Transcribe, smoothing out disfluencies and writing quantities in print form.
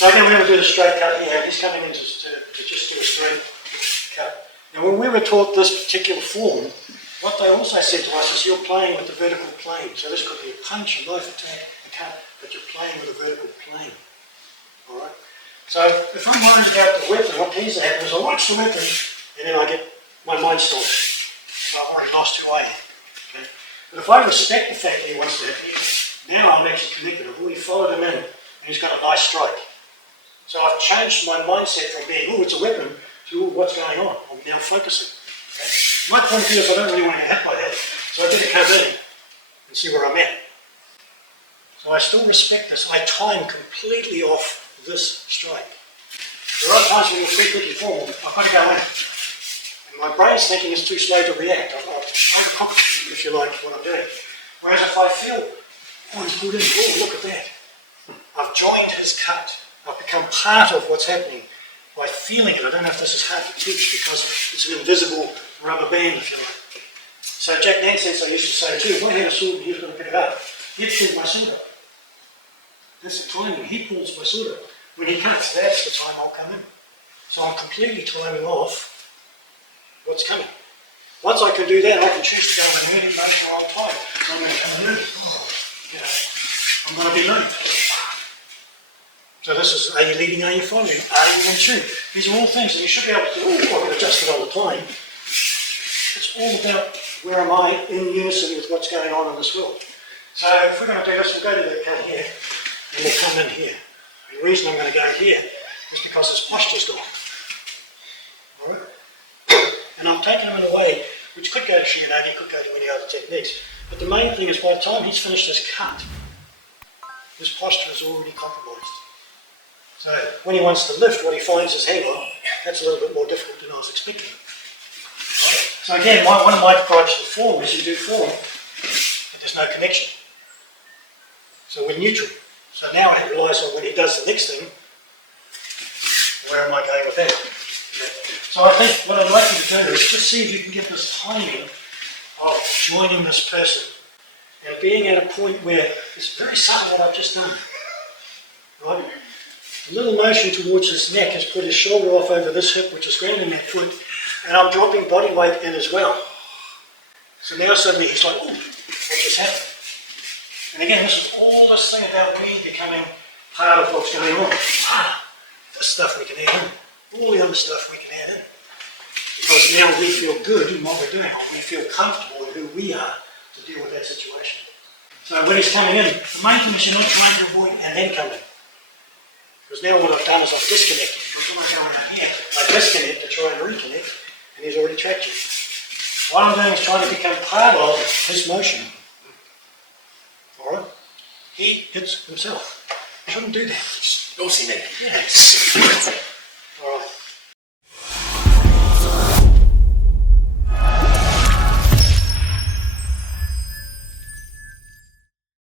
So again, we're going to do the straight cut here, and he's coming in to just do a straight cut. Now when we were taught this particular form, what they also said to us is you're playing with the vertical plane. So this could be a punch, a knife attack, a cut, but you're playing with a vertical plane. Alright? So if I'm worried about the weapon, what tends to happen is I watch the weapon and then I get my mind stolen. So I've already lost who I am. Okay? But if I respect the fact that he wants to hit me, now I'm actually connected. I've already followed him in and he's got a nice strike. So I've changed my mindset from being, oh, it's a weapon, to what's going on. I'm now focusing. Okay? My point of view is I don't really want to get hit by that, so I better come in and see where I'm at. So I still respect this. I time completely off this strike. There are times when you're too quickly forward, I've got to go in. And my brain's thinking it's too slow to react. I've overcooked, if you like, what I'm doing. Whereas if I feel, oh, he's good in, oh, look at that. I've joined his cut. I've become part of what's happening by feeling it. I don't know if this is hard to teach because it's an invisible rubber band, if you like. So Jack Nance I used to say too, if I had a sword and he was going to pick it up, he'd pull my sword up. That's the timing. He pulls my sword up. When he cuts, that's the time I'll come in. So I'm completely timing off what's coming. Once I can do that, I can choose to go in really much the wrong time. So I'm going to come in early. I'm going to be late. So this is, are you leading, are you following? Are you in tune? These are all things that you should be able to do. Oh, I can adjust it all the time. It's all about where am I in unison with what's going on in this world. So if we're going to do this, we'll go to the cut here, and we'll come in here. And the reason I'm going to go here is because his posture's gone. Alright? And I'm taking him in a way which could go to Shomenuchi, could go to any other techniques. But the main thing is by the time he's finished his cut, his posture is already compromised. So when he wants to lift, what he finds is, hang on, that's a little bit more difficult than I was expecting. So again, one of my gripes with form is you do form, but there's no connection. So we're neutral. So now I realise that when he does the next thing, where am I going with that? So I think what I'd like you to do is just see if you can get this timing of joining this person and being at a point where it's very subtle what I've just done. Right? A little motion towards his neck has put his shoulder off over this hip, which is grounding that foot, and I'm dropping body weight in as well. So now suddenly he's like, oh, what just happened? And again, this is all this thing about me becoming part of what's going on. This stuff we can add in. All the other stuff we can add in. Because now we feel good in what we're doing, or we feel comfortable in who we are to deal with that situation. So when he's coming in, the main thing is you're not trying to avoid and then come in. Because now what I've done is I've disconnected. Because when I go around here, I disconnect to try and reconnect, and he's already tracked you. What I'm doing is trying to become part of his motion. Alright? He hits himself. You shouldn't do that. Don't see me. Yes.